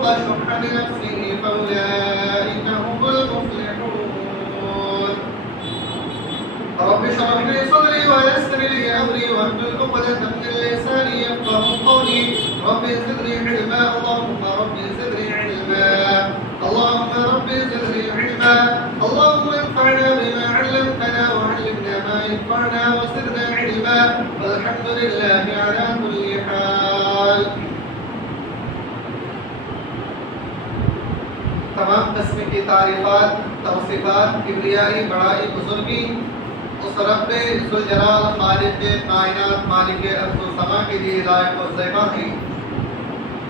يوق شح نفسه فأولئك هم المفلحون. رب اشرح لي صدري ويسر لي أمري واحلل عقدة من لساني يفقهوا قولي. رب زدني علما اللهم رب زدني علما اللهم رب زدني علما اللهم انفعنا بما علمتنا وعلمنا ما ينفعنا وزدنا علما والحمد لله على كل حال. تمام قسم کی تعریفات توصیفات کبریائی بڑائی بزرگی اس رب ذوالجلال خالق کائنات مالک ارض و سما کے لیے لائق و زیبا ہیں،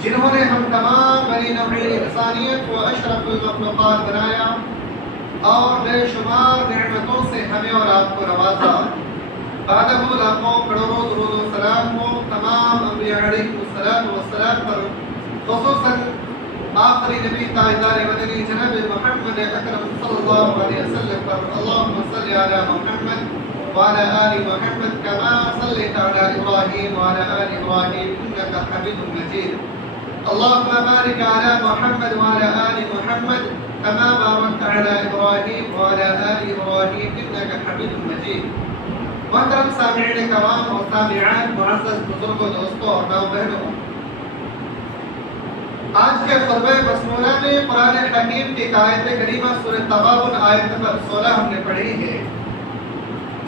جنہوں نے ہم تمام بنی نوع انسانیت کو اشرف المخلوقات بنایا اور بے شمار نعمتوں سے ہمیں اور آپ کو نوازا. بعدہ لاکھوں کروڑوں درود و سلام ہو تمام انبیاء علیہ الصلوۃ والسلام پر، خصوصاً آخری نبی تاجدار مدنی جناب محمد اکرم صلی اللہ علیہ وسلم پر. اللهم صل علی محمد وعلى آل محمد كما صليت على إبراهيم وعلى آل إبراهيم إنك حميد مجيد. اللهم بارك على محمد وعلى آل محمد كما باركت على إبراهيم وعلى آل إبراهيم إنك حميد مجيد. محترم سامعین کرام اور سامعات، معزز بزرگوں، دوستوں اور ماؤں بہنوں، آج کے خطبہ مسمونہ میں قرآن حکیم کی آیت کریمہ سورہ تغابن آیت نمبر 16 ہم نے پڑھی ہے.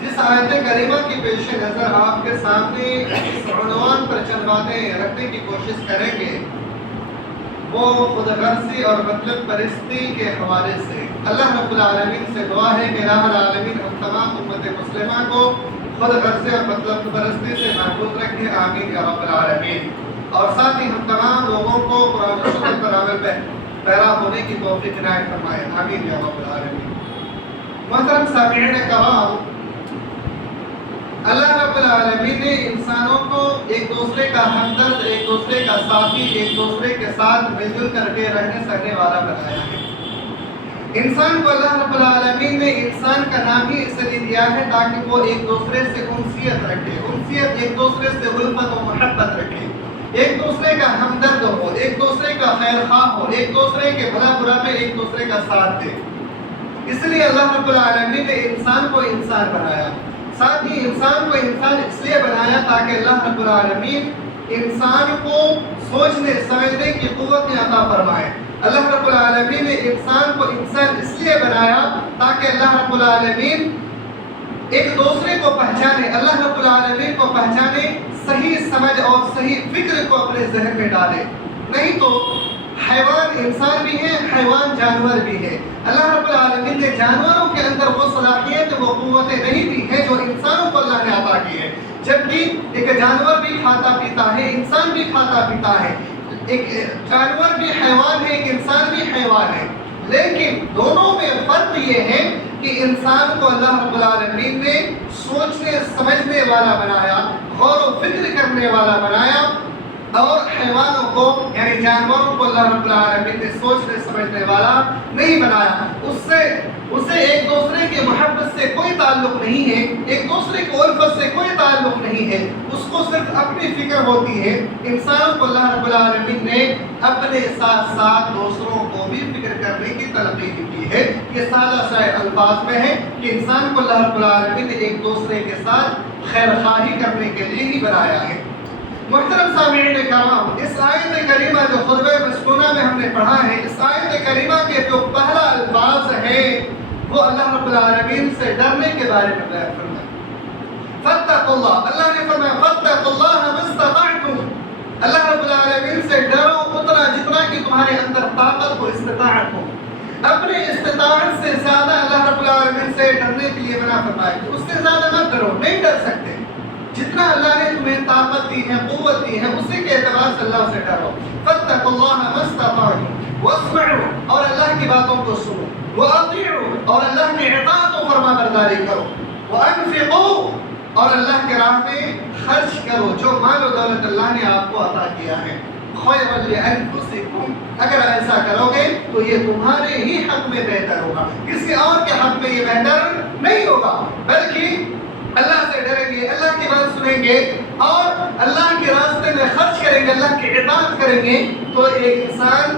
جس آیت کریمہ کی پیش نظر آپ کے سامنے اس عنوان پر چند باتیں رکھنے کی کوشش کریں گے، وہ خود غرضی اور مطلب پرستی کے حوالے سے. اللہ رب العالمین سے دعا ہے کہ الہ العالمین ہم تمام امت مسلمہ کو خود غرضی اور مطلب پرستی سے محفوظ رکھے، آمین یا رب العالمین. اور ساتھ ہی ہم تمام لوگوں کو قرآن و سنت پر عمل پیرا ہونے کی توفیق عنایت فرمائے، آمین یا رب العالمین. محترم سامعین کرام، اللہ رب العالمین نے انسانوں کو ایک دوسرے کا ہمدرد، ایک دوسرے کا ساتھی، ایک دوسرے کے ساتھ مل جل کر کے رہنے سکنے والا بنایا ہے. انسان کو اللہ رب العالمین نے انسان کا نام ہی اس لیے دیا ہے تاکہ وہ ایک دوسرے سے انسیت رکھے، ایک دوسرے سے الفت و محبت رکھے، ایک دوسرے کا ہمدرد ہو، ایک دوسرے کا خیر خواہ ہو، ایک دوسرے کے بھلا برا میں ایک دوسرے کا ساتھ دے. اس لیے اللہ رب العالمین نے انسان کو انسان بنایا. ساتھ ہی انسان کو انسان اس لیے بنایا تاکہ اللہ رب العالمین انسان کو سوچنے سمجھنے کی قوت عطا فرمائے. اللہ رب العالمین نے انسان کو انسان اس لیے بنایا تاکہ اللہ رب العالمین ایک دوسرے کو پہچانے، اللہ رب العالمین کو پہچانے، صحیح سمجھ اور صحیح فکر کو اپنے ذہن میں ڈالے. نہیں تو حیوان انسان بھی ہے، حیوان جانور بھی ہے. اللہ رب العالمین نے جانوروں کے اندر وہ صلاحیت، وہ قوتیں نہیں دی ہیں جو انسانوں کو اللہ نے عطا کی ہے. جبکہ ایک جانور بھی کھاتا پیتا ہے، انسان بھی کھاتا پیتا ہے. ایک جانور بھی حیوان ہے، ایک انسان بھی حیوان ہے. لیکن دونوں میں فرق یہ ہے کہ انسان کو اللہ رب العالمین نے سوچنے سمجھنے والا بنایا، غور و فکر کرنے والا بنایا، اور حیوانوں کو یعنی جانوروں کو اللہ رب العالمین نے سوچنے سمجھنے والا نہیں بنایا. اسے ایک دوسرے کی محبت سے کوئی تعلق نہیں ہے، ایک دوسرے کی الفت سے کوئی تعلق نہیں ہے. اس کو صرف اپنی فکر ہوتی ہے. انسانوں کو اللہ رب العالمین نے اپنے ساتھ ساتھ دوسروں کو بھی فکر کرنے کی تلقین کی ہے. یہ سادہ شاہ الفاظ میں ہے کہ انسان کو اللہ رب العالمین نے ایک دوسرے کے ساتھ خیر خواہی کرنے کے لیے ہی بنایا ہے. محترم سامعین کرام، اس آیت کریمہ جو خطبہ مسکونہ میں ہم نے پڑھا ہے، اس آیت کریمہ کے جو پہلا الفاظ ہے وہ اللہ رب العالمین سے ڈرنے کے بارے میں بیان فرمایا. فاتقوا اللہ، اللہ نے فرمایا فاتقوا اللہ ما استطعتم. اللہ رب العالمین سے ڈرو اتنا جتنا کہ تمہارے اندر طاقت ہو، استطاعت ہو. اپنے استطاعت سے زیادہ اللہ رب العالمین سے ڈرنے کے لیے منع فرمایا کہ اس سے زیادہ مت ڈرو، نہیں ڈر سکتے. جتنا اللہ نے تمہیں طاقت دی ہے، قوت دی ہے، اسی کے اعتبار سے اللہ سے ڈرو. فاتقوا اللہ ما استطعتم واسمعوا، اور اللہ کی باتوں کو سنو. واطیعوا، اور اللہ کی اطاعت و فرمانبرداری کرو. وانفقوا، اور اللہ کے راہ میں خرچ کرو جو مال و دولت اللہ نے آپ کو عطا کیا ہے. خیرا لانفسکم، اگر ایسا کرو گے تو یہ تمہارے ہی حق میں بہتر ہوگا، کسی اور کے حق میں یہ بہتر نہیں ہوگا. بلکہ اللہ سے ڈریں گے، اللہ کی بات سنیں گے اور اللہ کے راستے میں خرچ کریں گے، اللہ کی اطاعت کریں گے تو ایک انسان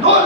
2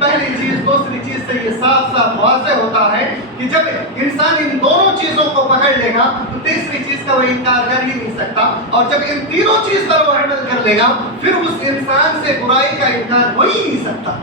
پہلی چیز دوسری چیز سے یہ صاف صاف واضح ہوتا ہے کہ جب انسان ان دونوں چیزوں کو پکڑ لے گا تو تیسری چیز کا وہ انکار کر ہی نہیں سکتا، اور جب ان تینوں چیز پر وہ عمل کر لے گا پھر اس انسان سے برائی کا انکار ہو ہی نہیں سکتا،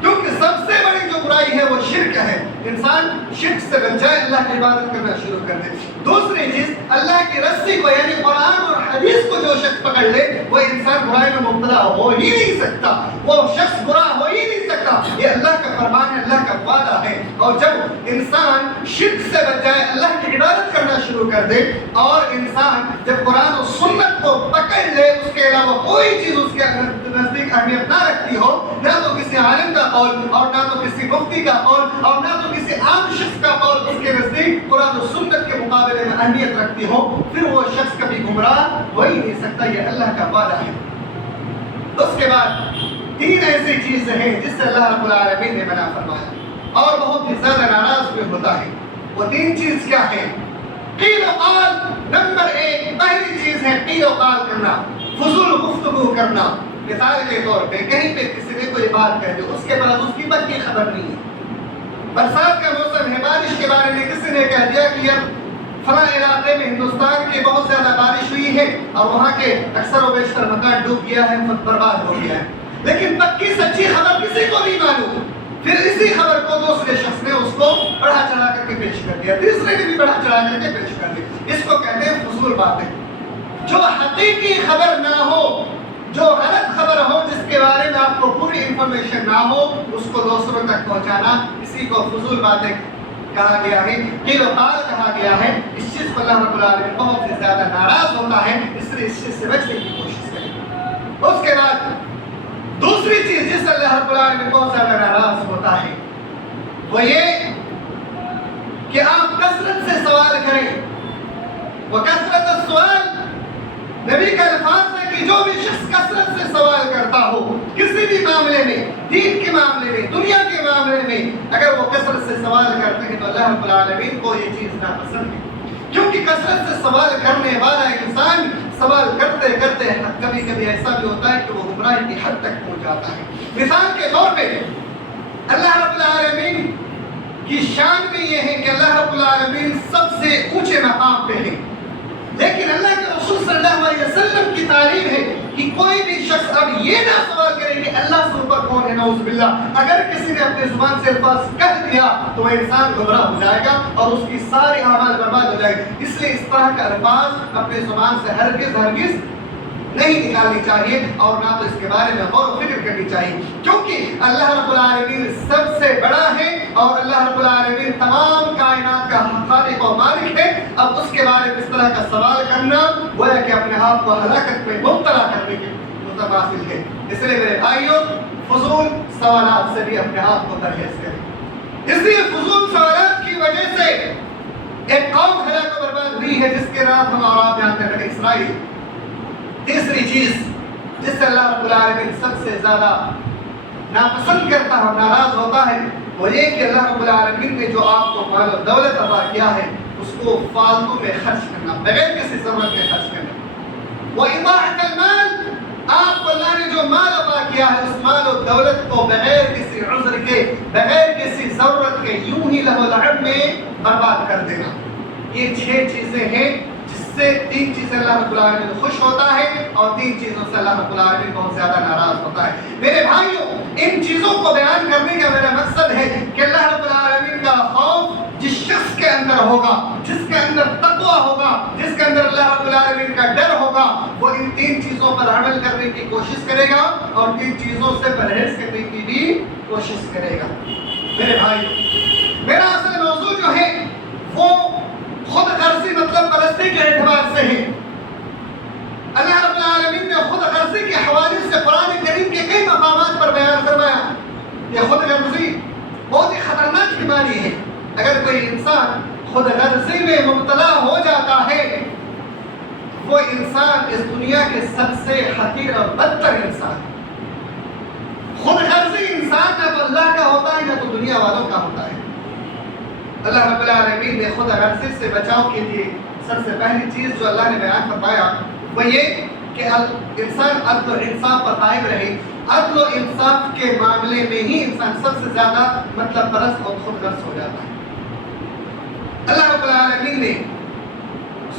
کیونکہ سب سے بڑی جو برائی ہے وہ شرک ہے۔ انسان شرک سے بچ جائے، اللہ کی عبادت کرنا شروع کر دے۔ دوسری چیز اللہ کی رسی کو یعنی قرآن اور حدیث کو جو شخص پکڑ لے وہ انسان برائی میں مبتلا ہو ہی نہیں سکتا، وہ شخص برا ہو ہی نہیں سکتا، یہ اللہ کا فرمان ہے، اللہ کا وعدہ ہے۔ اور جب انسان شرک سے بچ جائے، اللہ کی عبادت کرنا شروع کر دے، اور انسان جب قرآن و سنت کو پکڑ لے، اس کے علاوہ کوئی چیز اس کے نزدیک اہمیت نہ رکھتی ہو، نہ تو کسی عالم کا قول اور نہ تو کسی مفتی کا قول اور نہ تو کسی عام شخص کا قول اس کے نزدیک قرآن و سنت کے مقابلے میں اہمیت رکھتی ہو، پھر وہ شخص کبھی گمراہ ہو ہی نہیں سکتا، یہ اللہ کا وعدہ ہے۔ اس کے بعد تین ایسی چیزیں ہیں جس سے اللہ رب العالمین نے منع فرمایا اور بہت ہی زیادہ ناراض بھی ہوتا ہے۔ وہ تین چیز کیا ہے؟ قیل و قال۔ نمبر ایک، پہلی چیز ہے قیل و قال کرنا، فضول گفتگو کرنا۔ مثال کے طور پہ کہیں پہ کسی نے کوئی بات کہہ دی، اس کے بعد اس کی پکی خبر نہیں ہے۔ برسات کا موسم ہے، بارش کے بارے میں کسی نے کہہ دیا کہ اب فلاں علاقے میں ہندوستان کی بہت زیادہ بارش ہوئی ہے اور وہاں کے اکثر و بیشتر مکان ڈوب گیا ہے، برباد ہو گیا ہے، لیکن پکی سچی خبر کسی کو نہیں معلوم۔ پھر اسی خبر کو دوسرے شخص نے اس کو بڑھا چڑھا کر کے پیش کر دیا، تیسرے نے بھی بڑھا چڑھا کر کے پیش کر دیا۔ اس کو کہتے ہیں فضول باتیں۔ جو حقیقی خبر نہ ہو، جو غلط خبر ہو، جس کے بارے میں آپ کو پوری انفارمیشن نہ ہو، اس کو دوسروں تک پہنچانا، اسی کو فضول باتیں کہا گیا ہے، قیل و قال کہا گیا ہے۔ اس چیز کو اللہ رب العالمین بہت ہی زیادہ ناراض ہوتا ہے، اس لیے اس چیز سے بچنے کی کوشش کریں۔ اس کے بعد دوسری چیز جس سے اللہ رب العالمین بہت زیادہ ناراض ہوتا ہے وہ یہ کہ آپ کثرت سے سوال کریں۔ وَكَثْرَةَ السُّؤَالِ، نبی کا الفاظ ہے کہ جو بھی شخص کثرت سے سوال کرتا ہو کسی بھی معاملے میں، دین کے معاملے میں، دنیا کے معاملے میں، اگر وہ کثرت سے سوال کرتے ہیں تو اللہ رب العالمین کو یہ چیز ناپسند ہے، کیونکہ کثرت سے سوال کرنے والا انسان سوال کرتے کرتے کبھی کبھی ایسا بھی ہوتا ہے کہ وہ گمراہی کی حد تک پہنچ جاتا ہے۔ مثال کے طور پہ اللہ رب العالمین کی شان میں یہ ہے کہ اللہ رب العالمین سب سے اونچے مقام پہ ہے، لیکن اللہ کے رسول صلی اللہ علیہ وسلم کی تعلیم ہے کہ کوئی بھی شخص اب یہ نہ سوال کرے کہ اللہ سے اوپر کون ہے، نعوذ باللہ۔ اگر کسی نے اپنی زبان سے الفاظ کہہ دیا تو وہ انسان گمراہ ہو جائے گا اور اس کی ساری اعمال برباد ہو جائے گی۔ اس لیے اس طرح کا الفاظ اپنی زبان سے ہرگز نہیں نکالنی چاہیے اور نہ تو اس کے بارے میں غور و فکر کرنی چاہیے، کیونکہ اللہ رب العالمین سب سے بڑا ہے اور اللہ رب العالمین تمام کائنات کا خالق و مالک ہے۔ اب اس کے بارے میں اس طرح کا سوال کرنا گویا کہ اپنے آپ کو ہلاکت میں مبتلا کرنے کے متماثل ہے۔ اس لیے میرے بھائیوں، فضول سوالات سے بھی اپنے آپ کو پرہیز کریں۔ اس لیے فضول سوالات کی وجہ سے ایک قوم ہلاک و برباد ہوئی ہے جس کے نام ہم اور آپ جانتے ہیں، اسرائیل۔ تیسری چیز جس سے اللہ رب العالمین سب سے زیادہ ناپسند کرتا ہے، ناراض ہوتا ہے، وہ یہ کہ اللہ رب العالمین نے جو آپ کو مال و دولت عطا کیا ہے اس کو فالتو میں خرچ کرنا، بغیر کسی ضرورت کے خرچ کرنا۔ وَإِضَاعَةَ الْمَالِ، آپ کو اللہ نے جو مال عطا کیا ہے اس مال و دولت کو بغیر کسی عذر کے، بغیر کسی ضرورت کے یوں ہی لہو لعب میں برباد کر دینا۔ یہ 6 چیزیں ہیں جس سے 3 چیزیں اللہ رب العالمین خوش ہوتا ہے اور 3 چیزوں سے اللہ رب العالمین بہت زیادہ ناراض ہوتا ہے۔ میرے بھائیوں، ان چیزوں کو بیان کرنے کا میرا مقصد ہے کہ اللہ رب العالمین کا خوف جس شخص کے اندر ہوگا، جس کے اندر تقویٰ ہوگا، جس کے اندر اللہ رب العالمین کا ڈر ہوگا، وہ ان 3 چیزوں پر عمل کرنے کی کوشش کرے گا اور 3 چیزوں سے پرہیز کرنے کی بھی کوشش کرے گا۔ میرے بھائی، میرا اصل موضوع جو ہے وہ خود غرضی مطلب پرستی کے اعتبار سے ہے۔ اللہ رب العالمین نے خود غرضی کے حوالے سے قرآن کریم کے کئی مقامات پر بیان فرمایا۔ یہ خود غرضی بہت ہی خطرناک بیماری ہے۔ اگر کوئی انسان خود غرضی میں مبتلا ہو جاتا ہے، وہ انسان اس دنیا کے سب سے حقیر اور بدتر انسان ہے۔ خود غرضی انسان نہ تو اللہ کا ہوتا ہے نہ تو دنیا والوں کا ہوتا ہے۔ اللہ رب العالمین نے خود غرضی سے بچاؤ کے لیے سب سے پہلی چیز جو اللہ نے بیان فرمایا وہ یہ کہ انسان عدل و انصاف پر قائم رہے، عدل و انصاف کے معاملے میں ہی انسان سب سے زیادہ مطلب پرست اور خود غرض ہو جاتا ہے۔ اللہ رب العالمین نے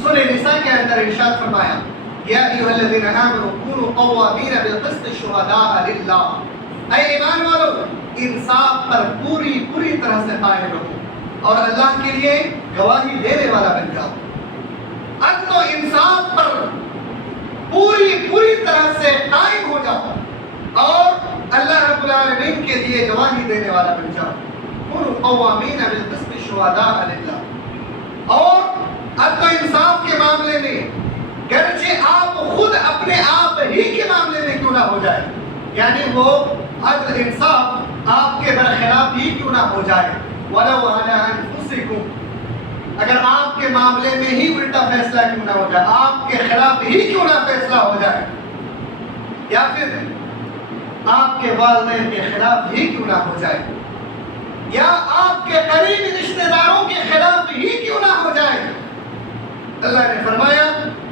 سورہ نساء کے اندر ارشاد فرمایا یا ایھا الذین آمنوا کونوا قوامین بالقسط شہداء للہ، اے ایمان والو انصاف پر پوری طرح سے قائم رہو اور اللہ کے لیے گواہی دینے والا بن جاؤ۔ عدل و انصاف پر پوری طرح سے قائم ہو جاؤ اور اللہ رب العالمین کے لیے گواہی دینے والا بن جاؤ۔ کونوا قوامین بالقسط شہداء للہ، اور عدل و انصاف کے معاملے میں گرچہ آپ خود اپنے آپ ہی کے معاملے میں کیوں نہ ہو جائے، یعنی وہ عدل انصاف آپ کے برخلاف ہی کیوں نہ ہو جائے، وَلَوْ عَلَىٰ أَنفُسِكُمْ، اگر آپ کے معاملے میں ہی الٹا فیصلہ کیوں نہ ہو جائے، آپ کے خلاف ہی کیوں نہ فیصلہ ہو جائے، یا پھر آپ کے والدین کے خلاف ہی کیوں نہ ہو جائے، یا آپ کے قریبی رشتہ داروں کے خلاف ہی کیوں نہ ہو جائے، اللہ نے فرمایا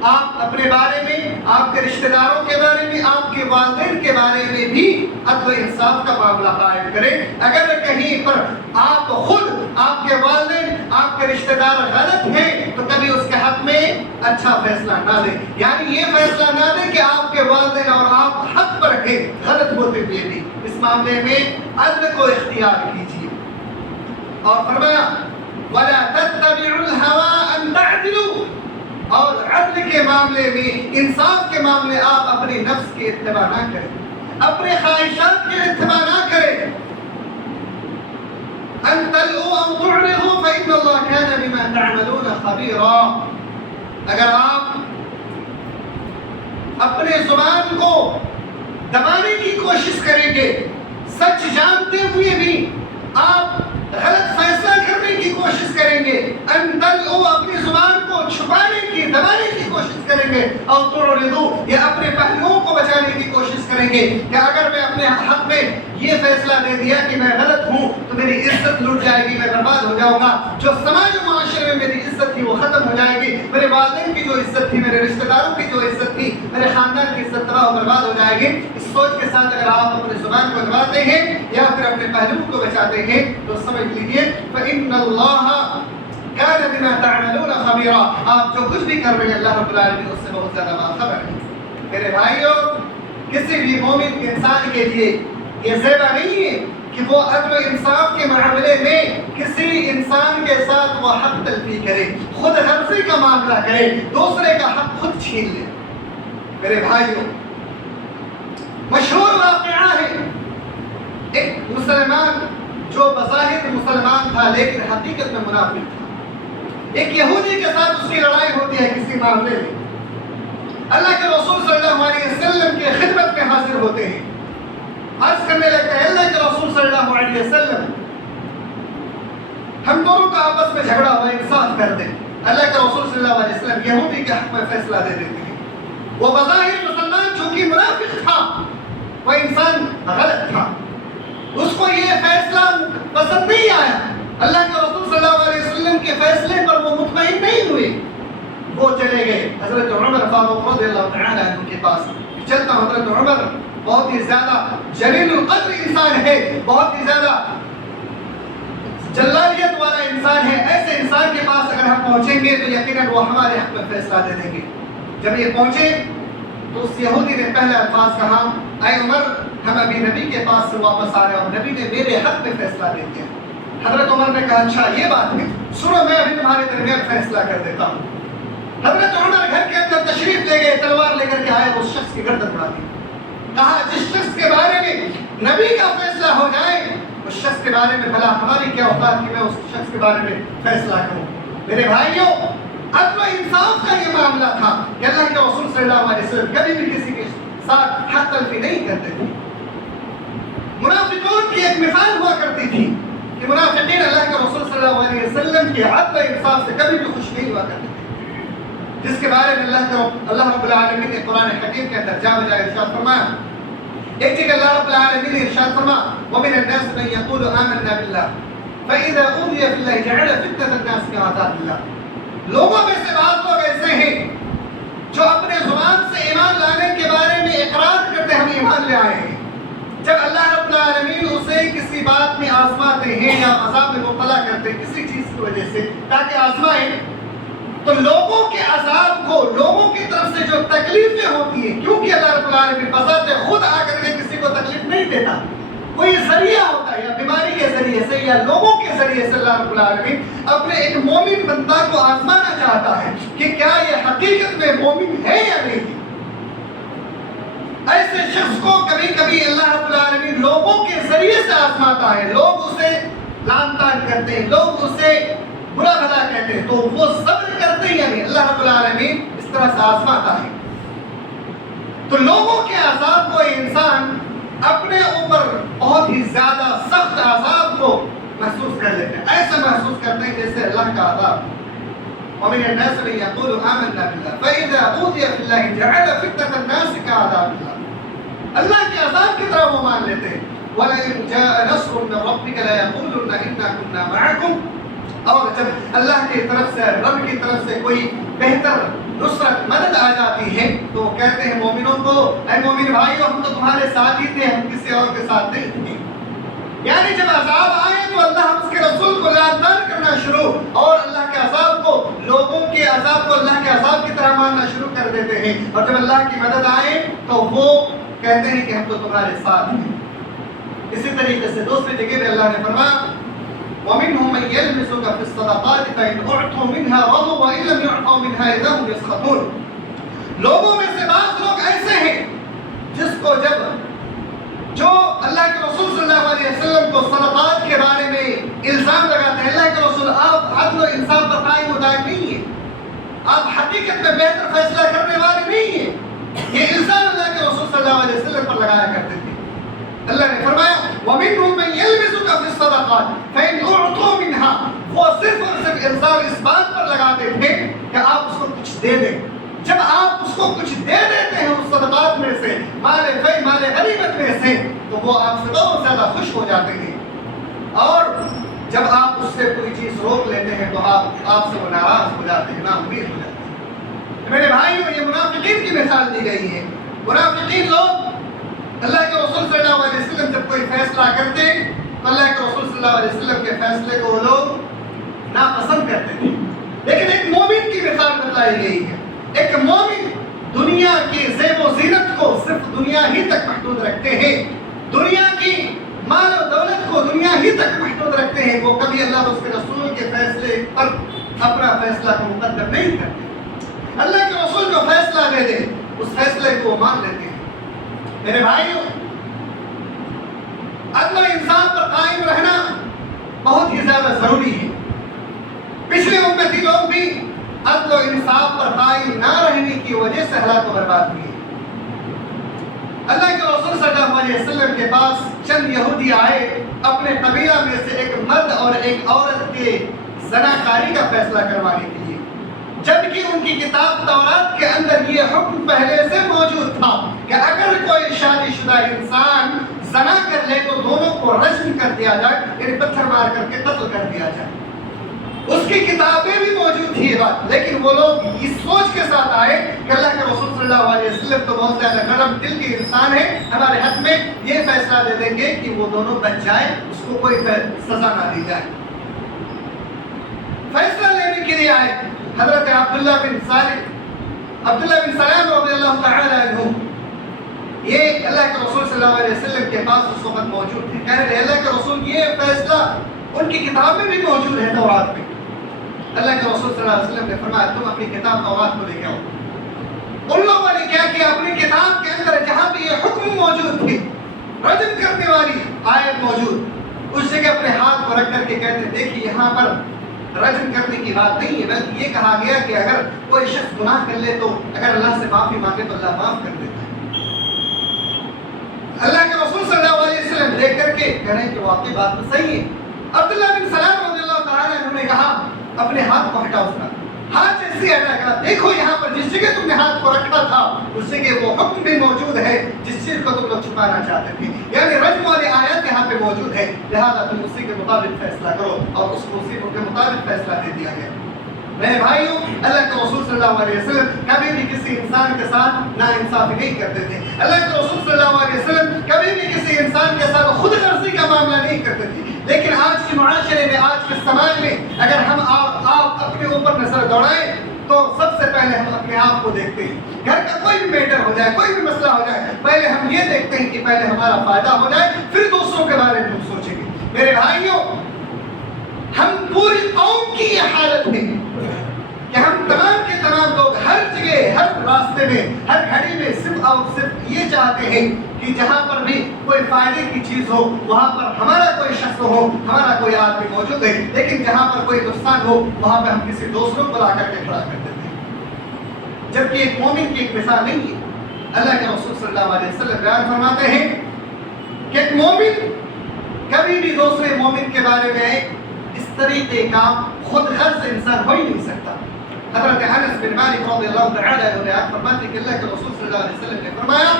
آپ اپنے بارے میں، آپ کے رشتہ داروں کے بارے میں، آپ کے والدین کے بارے میں بھی عدل و انصاف کا معاملہ قائم کریں۔ اگر کہیں پر آپ خود، آپ کے والدین، آپ کے رشتہ دار غلط ہیں تو کبھی اس کے حق میں اچھا فیصلہ نہ دیں، یعنی یہ فیصلہ نہ دیں کہ آپ کے والدین اور آپ حق پر ہیں غلط ہوتے ہوئے بھی، اس معاملے میں عدل کو اختیار کیجیے۔ اور فرمایا وَلَا تَتَّبِعُوا الْهَوَىٰ أَن تَعْدِلُوا، اور عدل کے معاملے میں، انصاف کے معاملے آپ اپنے نفس کی اتباع نہ کریں، اپنے خواہشات کی اتباع نہ کریں۔ أَن تَلْوُوا أَوْ تُعْرِضُوا فَإِنَّ اللَّهَ كَانَ بِمَا تَعْمَلُونَ خَبِيرًا، اگر آپ اپنے زبان کو دبانے کی کوشش کریں گے، سچ جانتے ہوئے بھی آپ غلط فیصلہ کرنے کی کوشش کریں گے، انتلو اپنی زبان کو چھپانے کی، دبانے کی کوشش کریں گے، اور تعرضوا یا اپنے پہلوؤں کو بچانے کی کوشش کریں گے کہ اگر میں اپنے حق میں یہ فیصلہ دے دیا کہ میں غلط ہوں تو میری عزت لٹ جائے گی، میں برباد ہو جاؤں گا، جو سماج و معاشرے میں میری عزت تھی وہ ختم ہو جائے گی، میرے والدین کی جو عزت تھی، میرے رشتہ داروں کی جو عزت تھی، میرے خاندان کی عزت تباہ و برباد ہو جائے گی۔ اس سوچ کے ساتھ اگر آپ اپنی زبان کو دباتے ہیں یا پھر اپنے پہلوؤں کو بچاتے ہیں تو سمجھ لیجیے فَإِنَّ اللَّهَ كَانَ بِمَا تَعْمَلُونَ خَبِيرًا، آپ جو کچھ بھی کر رہے ہیں اللہ رب العالمین اس سے بہت زیادہ باخبر ہے۔ میرے بھائیوں، کسی بھی مومن انسان کے لیے یہ زیبا نہیں ہے کہ وہ عدل و انصاف کے معاملے میں کسی انسان کے ساتھ وہ حق تلفی کرے، خود غرضی کا معاملہ کرے، دوسرے کا حق خود چھین لے۔ میرے بھائیوں، مشہور واقعہ ہے، ایک مسلمان جو بظاہر مسلمان تھا لیکن حقیقت میں منافق تھا، ایک یہودی کے ساتھ اس کی لڑائی ہوتی ہے کسی معاملے میں، اللہ کے رسول صلی اللہ علیہ وسلم کی خدمت میں حاضر ہوتے ہیں، عرض کرنے لگتا ہے اللہ کے رسول صلی اللہ علیہ وسلم ہم دونوں کا آپس میں جھگڑا ہوا، انصاف کر دیں۔ اللہ کے رسول صلی اللہ علیہ وسلم یہودی کے حق میں فیصلہ دے دیتے ہیں، وہ بظاہر مسلمان چونکہ منافق تھا، وہ انسان غلط تھا، اس کو یہ فیصلہ پسند نہیں آیا، اللہ کے رسول صلی اللہ علیہ وسلم کے فیصلے پر وہ مطمئن نہیں ہوئے، وہ چلے گئے حضرت عمر فاروق رضی اللہ تعالی عنہ کے پاس۔ چلتا حضرت عمر بہت ہی زیادہ جلیل القدر انسان ہے، بہت ہی زیادہ جلالیت والا انسان ہے، ایسے انسان کے پاس اگر ہم پہنچیں گے تو یقیناً وہ ہمارے حق میں فیصلہ دے دیں گے۔ جب یہ پہنچے تو اس یہودی نے پہلے الفاظ کہا اے عمر ہم ابھی نبی کے پاس سے واپس آ رہے ہیں اور نبی نے میرے حق میں فیصلہ دے دیا۔ حضرت عمر نے کہا اچھا یہ بات ہے، سنو میں ابھی تمہارے درمیان فیصلہ کر دیتا ہوں۔ حضرت عمر گھر کے اندر تشریف لے گئے، تلوار لے کر کے آئے، اس شخص کی گردن اڑا دی، کہا جس شخص کے بارے میں نبی کا فیصلہ ہو جائے اس شخص کے بارے میں بھلا ہماری کیا اوقات کہ میں اس شخص کے بارے میں فیصلہ کروں۔ میرے بھائیوں، عدل و انصاف کا یہ معاملہ تھا کہ اللہ کے رسول صلی اللہ علیہ وسلم کبھی بھی کسی کے ساتھ حق تلفی نہیں کرتے تھے۔ منافقون کی ایک مثال ہوا کرتی تھی کہ منافقین اللہ کے رسول صلی اللہ علیہ وسلم کے عدل و انصاف سے کبھی بھی خوش نہیں ہوا کرتے تھے، جس کے بارے میں اللہ رب العالمین نے قرآن حکیم کے اندر جا بجا ارشاد فرمایا۔ ایک جگہ اللہ رب العالمین نے ارشاد فرما وَمِنَ النَّاسِ مَن يَقُولُ آمَنَّا بِاللَّهِ فَإِذَا أُوذِيَ فِي اللَّهِ جَعَلَ فِتْنَةَ النَّاسِ كَعَذَابِ اللَّهِ، لوگوں میں سے بعض لوگ ایسے ہیں جو اپنے زبان سے ایمان لانے کے بارے میں اقرار کرتے ہم ایمان لے آئے ہیں، کسی بات میں آزماتے ہیں یا عذاب میں مبتلا کرتے ہیں کسی چیز کی وجہ سے تاکہ آزمائیں، تو لوگوں کے عذاب کو، لوگوں کی طرف سے جو تکلیفیں ہوتی ہیں، کیونکہ اللہ رب العالمین بذات خود آ کر کے کسی کو تکلیف نہیں دیتا، کوئی ذریعہ ہوتا ہے یا بیماری کے ذریعے سے یا لوگوں کے ذریعے سے اللہ رب العالمین اپنے ایک مومن بندہ کو آزمانا چاہتا ہے کہ کیا یہ حقیقت میں مومن ہے یا نہیں۔ ایسے شخص کو کبھی کبھی اللہ رب العالمین لوگوں کے ذریعے سے آزماتا ہے، لوگ اسے لعن طعن کرتے ہیں، لوگ اسے برا بھلا کہتے ہیں، تو وہ صبر کرتے ہیں، یعنی اللہ رب العالمین اس طرح سے آزماتا ہے۔ تو لوگوں کے عذاب کو انسان اپنے اوپر بہت ہی زیادہ سخت عذاب کو محسوس کر لیتے ہیں، ایسا محسوس کرتے ہیں جیسے اللہ کا عذاب۔ ومن الناس من يقول آمنا بالله فإذا أوذي في الله جعل فتنة الناس كعذاب الله، اللہ کے عذاب کی طرح وہ مان لیتے ہیں۔ وَلَئِن جَاءَ نَصْرٌ مِّن رَّبِّكَ لَيَقُولُنَّ إِنَّا كُنَّا مَعَكُمْ، اور جب اللہ کی طرف سے، رب کی طرف سے کوئی بہتر نصرت مدد آ جاتی ہے تو وہ کہتے ہیں مومنوں کو، اے مومن بھائیو ہم تو تمہارے ساتھ ہی تھے، ہم کسی اور کے ساتھ نہیں تھے۔ یعنی جب عذاب آئے تو اللہ اس کے رسول کو لعن طعن کرنا شروع، اور اللہ کے عذاب کو، لوگوں کے عذاب کو اللہ کے عذاب کی طرح ماننا شروع کر دیتے ہیں، اور جب اللہ کی مدد آئے تو وہ کہتے ہیں کہ ہم تو تمہارے ساتھ ہیں۔ اسی طریقے سے دوسری جگہ پہ اللہ نے فرمایا وَمِنْهُمْ مَنْ يَلْمِزُكَ فِي الصَّدَقَاتِ فَإِنْ أُعْطُوا مِنْهَا رَضُوا وَإِن لَّمْ يُعْطَوْا مِنْهَا إِذَا هُمْ يَسْخَطُونَ۔ لوگوں میں سے بعض لوگ ایسے ہیں جس کو جو اللہ کے رسول صلی اللہ علیہ وسلم کو صدقات کے بارے میں الزام لگاتے ہیں، اللہ کے رسول آپ عدل و انصاف پر قائم و دائم نہیں ہیں، آپ حقیقت میں بہتر فیصلہ کرنے والے نہیں ہیں، یہ الزام اللہ کے رسول صلی اللہ علیہ وسلم پر لگایا کرتے تھے۔ اللہ نے فرمایا وَمِنْهُمْ مَنْ يَلْمِزُكَ فِي الصَّدَقَاتِ فَإِنْ أُعْطُوا مِنْهَا، وہ صرف اور صرف الزام اس بات پر لگاتے تھے کہ آپ اس کو کچھ دے دیں۔ جب آپ اس کو کچھ دے دیتے ہیں اس صدقات میں سے، مال فی، مال غنیمت میں سے، تو وہ آپ سے بہت زیادہ خوش ہو جاتے ہیں، اور جب آپ اس سے کوئی چیز روک لیتے ہیں تو آپ سے وہ ناراض ہو جاتے ہیں، نا امید ہو جاتے ہیں۔ میرے بھائیوں یہ منافقین کی مثال دی گئی ہے۔ منافقین لوگ اللہ کے رسول صلی اللہ علیہ وسلم جب کوئی فیصلہ کرتے تو اللہ کے رسول صلی اللہ علیہ وسلم کے فیصلے کو وہ لوگ ناپسند کرتے تھے، لیکن ایک مومن کی مثال بتلائی گئی ہے۔ ایک مومن دنیا کی زیب و زینت کو صرف دنیا ہی تک محدود رکھتے ہیں، دنیا کی مال و دولت کو دنیا ہی تک محدود رکھتے ہیں، وہ کبھی اللہ اور اس کے رسول کے فیصلے پر اپنا فیصلہ کو مقدم نہیں کرتے۔ اللہ کے رسول جو فیصلہ دے دے اس فیصلے کو وہ مان لیتے ہیں۔ میرے بھائیوں، عدل و انصاف پر قائم رہنا بہت ہی زیادہ ضروری ہے۔ پچھلے امتی لوگ بھی عدل و انصاف پر قائم نہ رہنے کی وجہ سے ہلاک و برباد ہوئے۔ اللہ کے رسول صلی اللہ علیہ وسلم کے پاس چند یہودی آئے اپنے قبیلہ میں سے ایک مرد اور ایک عورت کے زناکاری کا فیصلہ کروانے کے لیے، جبکہ ان کی کتاب تورات کے اندر یہ حکم پہلے سے موجود تھا کہ اگر کوئی شادی شدہ انسان زنا کر لے تو دونوں کو رجم کر دیا جائے، یعنی پتھر مار کر کے قتل کر دیا جائے۔ اس کی کتابیں بھی موجود تھی یہ بات، لیکن وہ لوگ اس سوچ کے ساتھ آئے کہ اللہ کے رسول صلی اللہ علیہ وسلم تو بہت زیادہ نرم دل کے انسان ہے، ہمارے حق میں یہ فیصلہ دے دیں گے کہ وہ دونوں بچ جائیں، اس کو کوئی سزا نہ دی جائے۔ فیصلہ لینے کے لیے آئے حضرت عبداللہ بن سلام رضی اللہ تعالی عنہ، یہ اللہ کے رسول صلی اللہ علیہ وسلم کے پاس اس وقت موجود تھے، کہہ رہے اللہ کے رسول یہ فیصلہ ان کی کتاب میں بھی موجود ہے تورات میں۔ اللہ کے رسول صلی اللہ علیہ وسلم نے فرمایا تم اپنی کتاب تورات کو لے کے آؤ۔ ان لوگوں نے کیا کیا، اپنی کتاب کے اندر جہاں پہ یہ حکم موجود تھی، رجم کرنے والی آیت موجود، اس جگہ اپنے ہاتھ کو رکھ کر کے کہتے دیکھیے یہاں پر رجم کرنے کی بات نہیں ہے، بلکہ یہ کہا گیا کہ اگر کوئی شخص گناہ کر لے تو اگر اللہ سے معافی مانگے تو اللہ معاف کر دیتا ہے۔ اللہ کے رسول صلی اللہ علیہ وسلم دیکھ کر کے کہہ رہے ہیں کہ واقعی بات تو صحیح ہے۔ عبداللہ بن سلام رضی اللہ تعالیٰ عنہ نے کہا اپنے ہاتھ کو ہٹا، اس کا ہاتھ ایسے ہٹا، کہا دیکھو یہاں پر جس جگہ تم نے ہاتھ کو رکھا تھا اس جگہ وہ حکم بھی موجود ہے جس چیز کو تم لوگ چھپانا چاہتے تھے، یعنی رجم والی آیت یہاں پہ موجود ہے، لہذا تم اسی کے مطابق فیصلہ کرو، اور اس کو اسی کے مطابق فیصلہ دے دیا گیا۔ میرے بھائیوں، اللہ کے رسول صلی اللہ علیہ وسلم کبھی بھی کسی انسان کے ساتھ ناانصافی نہیں کرتے تھے۔ اللہ کے رسول صلی اللہ علیہ وسلم کبھی بھی کسی انسان کے ساتھ خود غرضی کا معاملہ نہیں اگر ہم آپ اپنے اوپر نظر دوڑائیں تو سب سے پہلے ہم اپنے آپ کو دیکھتے ہیں. گھر کا کوئی بھی میٹر ہو جائے, کوئی بھی مسئلہ ہو جائے, پہلے ہم یہ دیکھتے ہیں کہ پہلے ہمارا فائدہ ہو جائے, پھر دوسروں کے بارے میں ہم سوچیں گے. میرے بھائیوں, ہم پوری قوم کی یہ حالت ہے کہ ہم تمام کے تمام لوگ ہر جگہ, ہر راستے میں, ہر گھڑی میں صرف اور صرف یہ چاہتے ہیں کہ جہاں پر بھی کوئی فائدے کی چیز ہو وہاں پر ہمارا کوئی شخص ہو, ہمارا کوئی آدمی موجود ہے, لیکن جہاں پر کوئی نقصان ہو وہاں پہ ہم کسی دوسروں کو لا کر کے کھڑا کر دیتے ہیں, جبکہ ایک مومن کی ایک مثال نہیں ہے. اللہ کے رسول صلی اللہ علیہ وسلم بیان فرماتے ہیں کہ ایک مومن کبھی بھی دوسرے مومن کے بارے میں اس طریقے کا خود غرض انسان ہو ہی نہیں سکتا. حضرت انس بن مالک رضی اللہ تعالی عنہ روایت فرماتے ہیں کہ اللہ کے رسول صلی اللہ علیہ وسلم نے فرمایا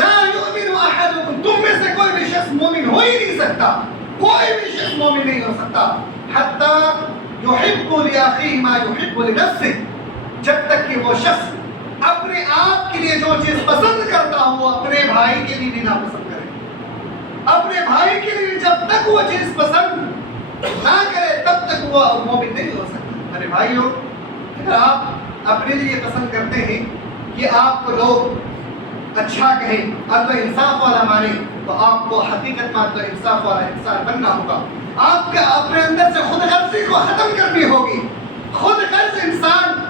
لا یؤمن احدکم, تم میں سے کوئی بھی شخص مومن ہو ہی نہیں سکتا, کوئی بھی شخص مومن نہیں ہو سکتا حتی یحب لاخیہ ما یحب لنفسہ, جب تک کہ وہ شخص اپنے آپ کے لیے جو چیز پسند کرتا ہو اپنے بھائی کے لیے بھی ناپسند کرے. اپنے بھائی کے لیے جب تک وہ چیز پسند نہ کرے تب تک وہ مومن نہیں ہو سکتا. میرے بھائیوں, اگر آپ اپنے لیے پسند کرتے ہیں کہ آپ کو لوگ اچھا کہیں, عدل و انصاف والا مانے, تو آپ کو حقیقت میں عدل و انصاف والا انسان بننا ہوگا. آپ کا اپنے اندر سے خود غرضی کو ختم کرنی ہوگی. خود غرض انسان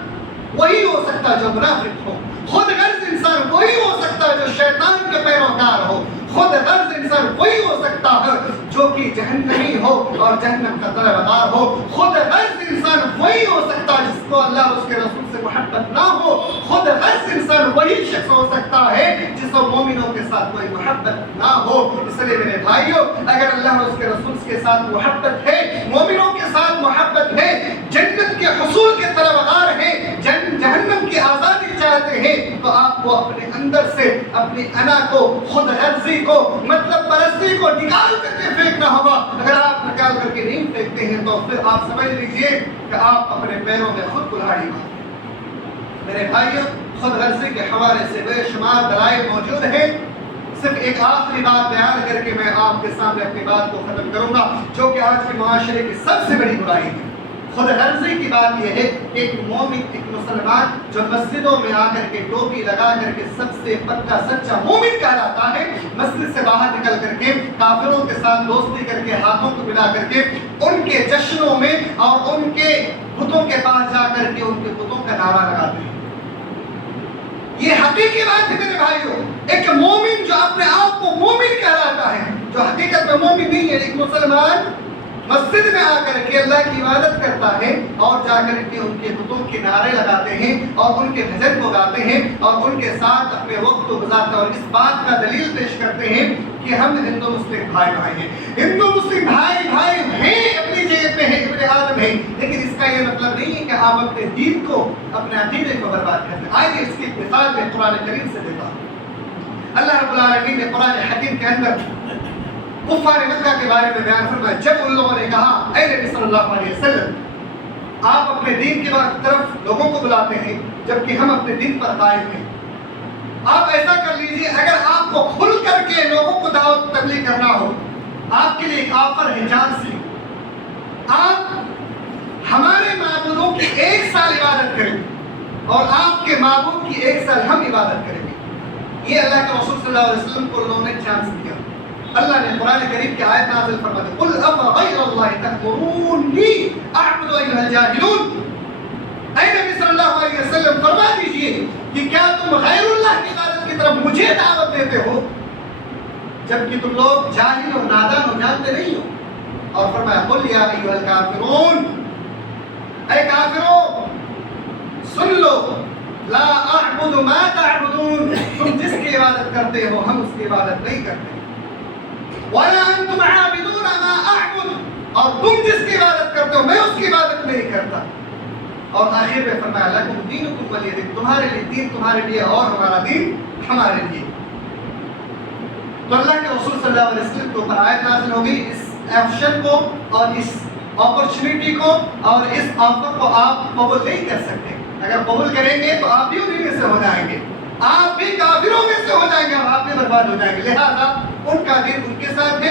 وہی ہو سکتا جو منافق ہو, خود غرض انسان وہی ہو سکتا جو شیطان کے پیروکار ہو, خود غرض انسان وہی ہو سکتا ہے جو کہ جہنمی ہو اور جہنم کا طلبگار ہو. خود غرض انسان وہی ہو سکتا جس کو اللہ اور اس کے رسول سے محبت نہ ہو. خود غرض انسان وہی شخص ہو سکتا ہے جس کو مومنوں کے ساتھ کوئی محبت نہ ہو. اس لیے میرے بھائیوں, اگر اللہ اور اس کے رسول کے ساتھ محبت ہے, مومنوں کے ساتھ محبت ہے, جنت کے حصول کے طلبگار ہیں, جہنم کی آزادی چاہتے ہیں, تو آپ کو اپنے اندر سے اپنی انا کو, خود غرضی کو, مطلب پرستی کو نکال کر کے پھینکنا ہوگا. اگر آپ نکال کر کے نہیں پھینکتے ہیں تو پھر آپ سمجھ لیجئے کہ آپ اپنے پیروں میں خود کلہاڑی مارتے. میرے بھائیوں, خود غرضی کے حوالے سے بے شمار دلائل موجود ہیں. صرف ایک آخری بات بیان کر کے میں آپ کے سامنے اپنی بات کو ختم کروں گا, جو کہ آج کے معاشرے کی سب سے بڑی برائی ہے. خود غرضی کی بات یہ ہے کہ ایک مومن, ایک مسلمان جو مسجدوں میں آ کر کے ٹوپی لگا کر کے سب سے پکا سچا مومن کہلاتا ہے, مسجد سے باہر نکل کر کے کافروں کے ساتھ دوستی کر کے, ہاتھوں کو ملا کر کے ان کے جشنوں میں اور ان کے بتوں کے پاس جا کر کے ان کے بتوں کا نعرہ لگاتے ہیں. یہ حقیقی بات ہے میرے بھائیوں. ایک مومن جو اپنے آپ کو مومن کہلاتا ہے, جو حقیقت میں مومن نہیں ہے, ایک مسلمان مسجد میں آ کر کے اللہ کی عبادت کرتا ہے اور جا کر کے ان کے بتوں کے نعرے لگاتے ہیں اور ان کے بھجن کو گاتے ہیں اور ان کے ساتھ اپنے وقت کو گزارتے ہیں, اور اس بات کا دلیل پیش کرتے ہیں کہ ہم ہندو مسلم بھائی بھائی ہیں. ہندو مسلم بھائی بھائی ہیں, اپنی جگہ پہ ہیں, ابن آدم ہیں, لیکن اس کا یہ مطلب نہیں ہے کہ آپ اپنے دین کو, اپنے عقیدے کو برباد کرتے ہیں. آئیے اس کی مثال میں قرآن کریم سے دیتا ہوں. اللہ رب العالمین نے قرآن حکیم کے اندر کفار مکہ کے بارے میں بیان فرمایا. جب ان لوگوں نے کہا اے نبی صلی اللہ علیہ وسلم آپ اپنے دین کی طرف لوگوں کو بلاتے ہیں جبکہ ہم اپنے دین پر قائم ہیں, آپ ایسا کر لیجئے, اگر آپ کو کھل کر کے لوگوں کو دعوت تبلیغ کرنا ہو, آپ کے لیے ایک آفر ہے, چانس ہے, آپ ہمارے معبودوں کی 1 سال عبادت کریں اور آپ کے معبود کی 1 سال ہم عبادت کریں گے. یہ اللہ کے رسول صلی اللہ علیہ وسلم کو لوگوں نے چانس دیا. اللہ نے قرآن کریم کی آیت نازل فرمائی, قل افغیر اللہ تأمرونی اعبد ایھا الجاہلون. اے نبی صلی اللہ علیہ وسلم فرما دیجئے کہ کیا تم غیر اللہ کی عبادت کی طرف مجھے دعوت دیتے ہو جبکہ تم لوگ جاہل اور نادان ہو, جانتے نہیں ہو. اور فرمایا قل یا ایھا الکافرون, اے کافروں سن لو, لا اعبد ما تعبدون, تم جس کی عبادت کرتے ہو ہم اس کی عبادت نہیں کرتے. وَلَا أَنْتُمْ عَابِدُونَ مَا أَعْبُدُ, اور تم جس کی عبادت کرتے ہو میں اس کی عبادت نہیں کرتا. اور آخر میں فرمایا لَكُمْ دِينُكُمْ وَلِيَ دِينِ, تمہارے لیے دین تمہارے لیے اور ہمارا دین ہمارے لیے. تو اللہ کے رسول صلی اللہ علیہ وسلم کے اوپر آیت نازل ہو گئی. اس آپشن کو اور اس اپرچونٹی کو اور اس آفر کو آپ قبول نہیں کر سکتے. اگر قبول کریں گے تو آپ بھی انہیں میں سے ہو جائیں گے, آپ بھی کافروں میں سے ہو جائیں گے اور آپ بھی برباد ہو جائیں گے. لہذا ان کا دین ان کے ساتھ ہے,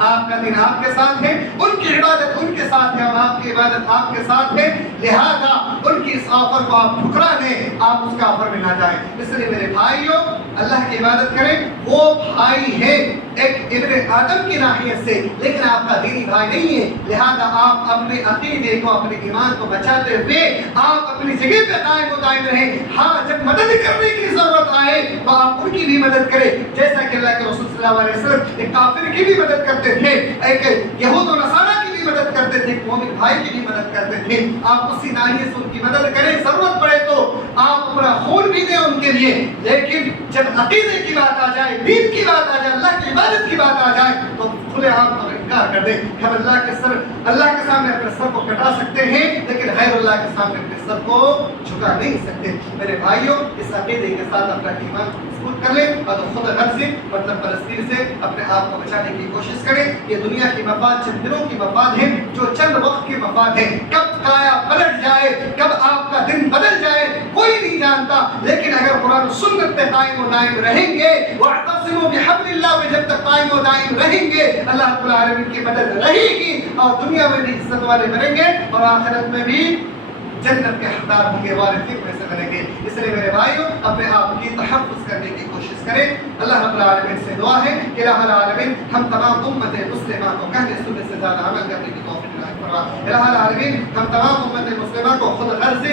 آپ کا دین آپ کے ساتھ ہے. ان کی عبادت ان کے ساتھ ہے اور آپ کی عبادت آپ کے ساتھ ہے، لہذا ان کی اس آفر کو آپ ٹھکرا دیں، آپ اس کا آفر میں نہ جائیں۔ اس لیے میرے بھائیوں، اللہ کی عبادت کریں، وہ بھائی ہے ایک ابن آدم کی ناحیت سے، لیکن آپ کا دینی بھائی نہیں ہے، لہذا آپ اپنے عقیدے کو، اپنے ایمان کو بچاتے ہوئے آپ اپنی جگہ پہ قائم و دائم رہیں۔ ہاں، جب مدد کرنے کی ضرورت آئے تو آپ ان کی بھی مدد کریں، جیسا کہ اللہ کے رسول صلی اللہ علیہ وسلم ایک کافر کی بھی مدد کرتے تھے، ایک یہود و نصارہ کی بھی مدد کرتے تھے، ایک مومن بھائی کی بھی مدد کرتے تھے۔ آپ اسی ناحیے سے ان کی مدد کریں، ضرورت پڑے تو آپ اپنا خون بھی دیں ان کے لیے، لیکن جب عقیدے کی بات آ جائے، دین کی بات آ جائے، اللہ کی عبادت کی بات آ جائے تو کھلے عام طور انکار کر دیں کہ ہم اللہ کے سامنے اپنے سر کو کٹا سکتے ہیں، لیکن غیر اللہ کے سامنے اپنے سر کو جھکا نہیں سکتے۔ میرے بھائیوں، اس عقیدے کے ساتھ اپنا ایمان مضبوط کر لیں اور خود غرض سے، مطلب فلسطین سے اپنے آپ کو بچانے کی کوشش کریں۔ یہ دنیا کی مفاد چند دنوں کی مفاد ہے، جو چند وقت کی مفاد ہے، کب کایا پلٹ جائے، کب آپ کا دن بدل جائے کوئی نہیں جانتا، لیکن اگر قرآن و سنت پہ قائم و دائم رہیں گے، وَاعْتَصِمُوا بِحَبْلِ اللَّهِ پہ جب تک قائم و دائم رہیں گے، اللہ رب العالمین کی مدد رہے گی اور دنیا میں بھی عزت والے بنیں گے اور آخرت میں بھی جنت کے حقدار ہوں گے، وارثین میں سے بنیں گے۔ اس لیے میرے بھائیوں، اپنے آپ کی تحفظ کرنے کی کوشش کریں۔ اللہ رب العالمین سے دعا ہے کہ الہ العالمین ہم تمام امت مسلمہ کو کہنے سننے سے زیادہ عمل کرنے کی توفیق عطا فرما۔ الہ العالمین ہم تمام امت مسلمہ کو خود غرض